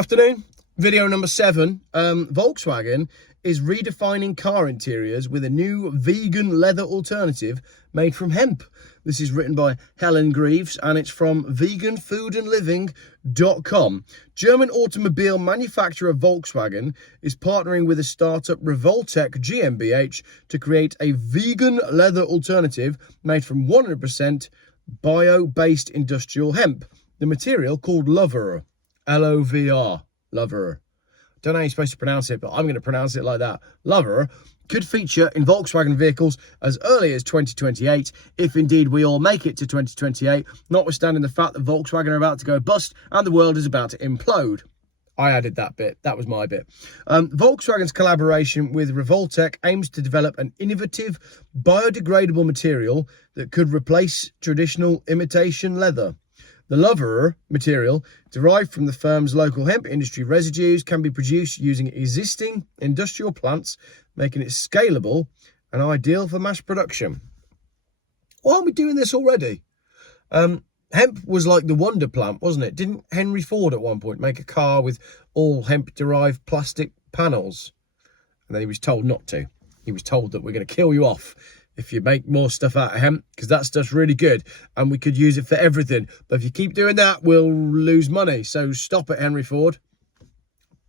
Afternoon, video number 7. Volkswagen is redefining car interiors with a new vegan leather alternative made from hemp. This is written by Helen Greaves and it's from veganfoodandliving.com. German automobile manufacturer Volkswagen is partnering with a startup Revoltech GmbH to create a vegan leather alternative made from 100% bio-based industrial hemp. The material, called Lover, L-O-V-R, Lover. Don't know how you're supposed to pronounce it, but I'm going to pronounce it like that. Lover could feature in Volkswagen vehicles as early as 2028, if indeed we all make it to 2028, notwithstanding the fact that Volkswagen are about to go bust and the world is about to implode. I added that bit. That was my bit. Volkswagen's collaboration with Revoltech aims to develop an innovative, biodegradable material that could replace traditional imitation leather. The Lover material, derived from the firm's local hemp industry residues, can be produced using existing industrial plants, making it scalable and ideal for mass production. Why aren't we doing this already? Hemp was like the wonder plant, wasn't it? Didn't Henry Ford at one point make a car with all hemp-derived plastic panels? And then he was told not to. He was told that we're going to kill you off if you make more stuff out of hemp, because that stuff's really good and we could use it for everything. But if you keep doing that, we'll lose money. So stop it, Henry Ford.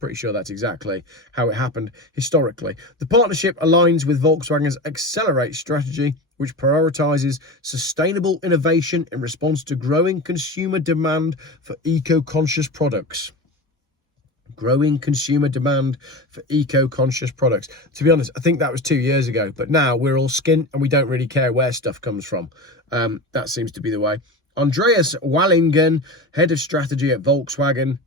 Pretty sure that's exactly how it happened historically. The partnership aligns with Volkswagen's Accelerate strategy, which prioritizes sustainable innovation in response to growing consumer demand for eco-conscious products. Growing consumer demand for eco-conscious products. To be honest, I think that was 2 years ago, but now we're all skint and we don't really care where stuff comes from. That seems to be the way. Andreas Wallingen, head of strategy at Volkswagen,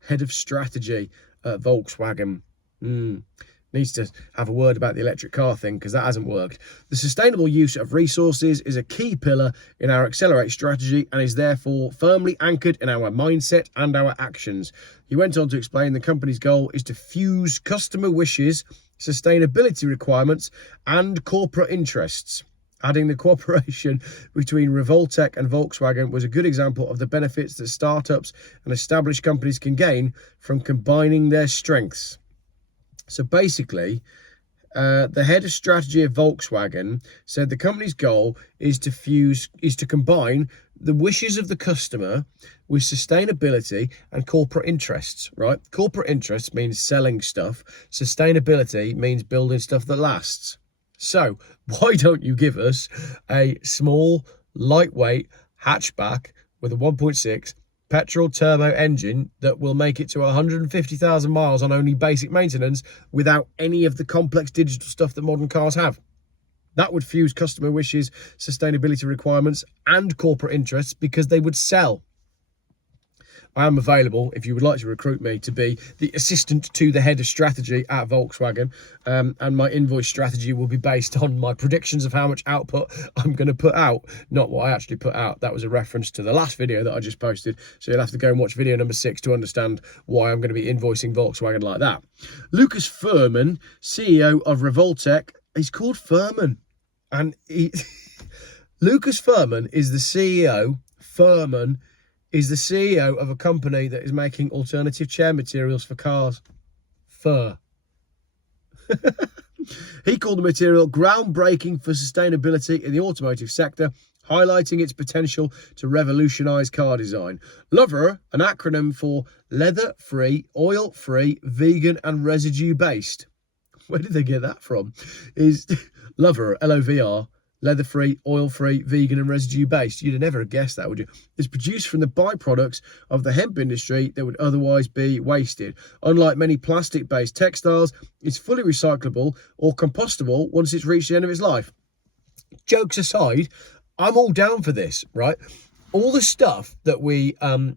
needs to have a word about the electric car thing, because that hasn't worked. The sustainable use of resources is a key pillar in our Accelerate strategy and is therefore firmly anchored in our mindset and our actions. He went on to explain the company's goal is to fuse customer wishes, sustainability requirements and corporate interests. Adding the cooperation between Revoltech and Volkswagen was a good example of the benefits that startups and established companies can gain from combining their strengths. So basically, the head of strategy of Volkswagen said the company's goal is to combine the wishes of the customer with sustainability and corporate interests, right? Corporate interests means selling stuff. Sustainability means building stuff that lasts. So why don't you give us a small, lightweight hatchback with a 1.6 petrol turbo engine that will make it to 150,000 miles on only basic maintenance without any of the complex digital stuff that modern cars have? That would fuse customer wishes, sustainability requirements and corporate interests, because they would sell. I am available if you would like to recruit me to be the assistant to the head of strategy at Volkswagen, and my invoice strategy will be based on my predictions of how much output I'm going to put out, not what I actually put out. That was a reference to the last video that I just posted, so you'll have to go and watch video number 6 to understand why I'm going to be invoicing Volkswagen like that. Lucas Furman, CEO of Revoltech, he's called Furman, and Lucas Furman is the CEO. Furman is the CEO of a company that is making alternative chair materials for cars. Fur. He called the material groundbreaking for sustainability in the automotive sector, highlighting its potential to revolutionise car design. Lover, an acronym for leather-free, oil-free, vegan and residue-based. Where did they get that from? Is Lover, L-O-V-R, leather-free, oil-free, vegan and residue-based. You'd have never guessed that, would you? It's produced from the byproducts of the hemp industry that would otherwise be wasted. Unlike many plastic-based textiles, it's fully recyclable or compostable once it's reached the end of its life. Jokes aside, I'm all down for this, right? All the stuff that we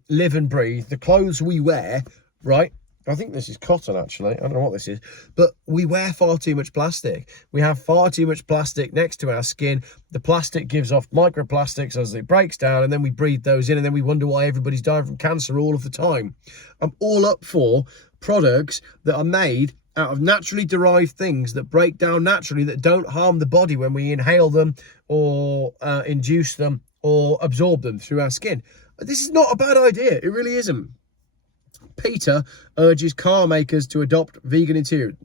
live and breathe, the clothes we wear, right? I think this is cotton, actually. I don't know what this is. But we wear far too much plastic. We have far too much plastic next to our skin. The plastic gives off microplastics as it breaks down, and then we breathe those in, and then we wonder why everybody's dying from cancer all of the time. I'm all up for products that are made out of naturally derived things that break down naturally, that don't harm the body when we inhale them or induce them or absorb them through our skin. This is not a bad idea. It really isn't. PETA urges car makers to adopt vegan interior.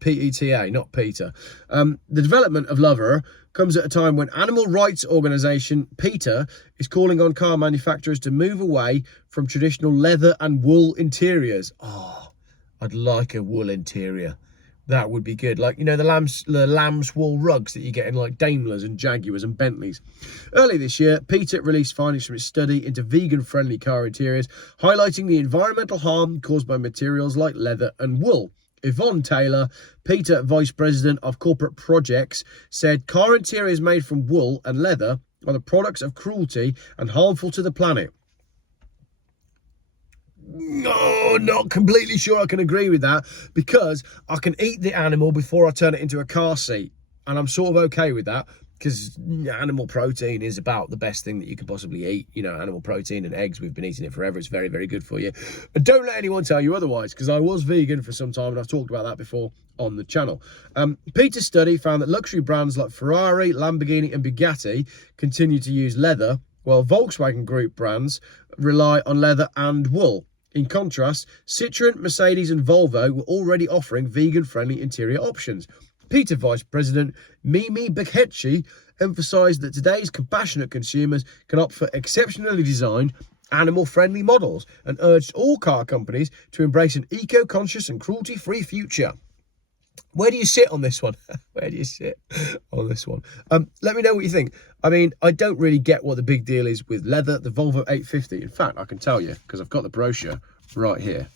PETA, not Peter. The development of leather comes at a time when animal rights organisation PETA is calling on car manufacturers to move away from traditional leather and wool interiors. Oh, I'd like a wool interior. That would be good. Like, you know, the lamb's wool rugs that you get in like Daimlers and Jaguars and Bentleys. Early this year, PETA released findings from its study into vegan-friendly car interiors, highlighting the environmental harm caused by materials like leather and wool. Yvonne Taylor, PETA Vice President of Corporate Projects, said car interiors made from wool and leather are the products of cruelty and harmful to the planet. No, not completely sure I can agree with that, because I can eat the animal before I turn it into a car seat, and I'm sort of okay with that, because animal protein is about the best thing that you can possibly eat. You know, animal protein and eggs, we've been eating it forever. It's very, very good for you. And don't let anyone tell you otherwise, because I was vegan for some time and I've talked about that before on the channel. PETA's study found that luxury brands like Ferrari, Lamborghini and Bugatti continue to use leather, while Volkswagen Group brands rely on leather and wool. In contrast, Citroën, Mercedes and Volvo were already offering vegan-friendly interior options. PETA Vice President Mimi Bekhechi emphasised that today's compassionate consumers can opt for exceptionally designed, animal-friendly models, and urged all car companies to embrace an eco-conscious and cruelty-free future. Where do you sit on this one? Where do you sit on this one? Let me know what you think. I mean, I don't really get what the big deal is with leather, the Volvo 850. In fact, I can tell you, because I've got the brochure right here.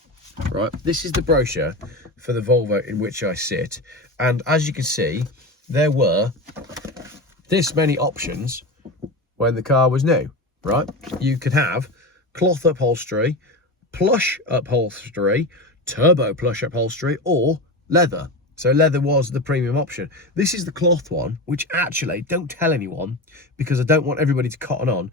Right, this is the brochure for the Volvo in which I sit. And as you can see, there were this many options when the car was new, right? You could have cloth upholstery, plush upholstery, turbo plush upholstery, or leather. So leather was the premium option. This is the cloth one, which actually, don't tell anyone, because I don't want everybody to cotton on.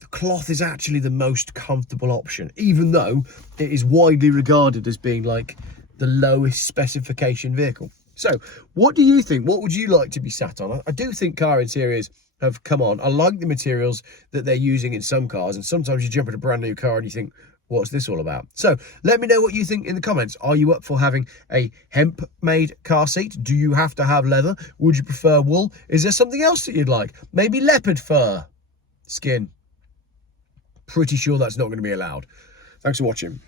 The cloth is actually the most comfortable option, even though it is widely regarded as being like the lowest specification vehicle. So what do you think? What would you like to be sat on? I do think car interiors have come on. I like the materials that they're using in some cars, and sometimes you jump in a brand new car and you think, what's this all about? So let me know what you think in the comments. Are you up for having a hemp made car seat? Do you have to have leather? Would you prefer wool? Is there something else that you'd like? Maybe leopard fur skin. Pretty sure that's not going to be allowed. Thanks for watching.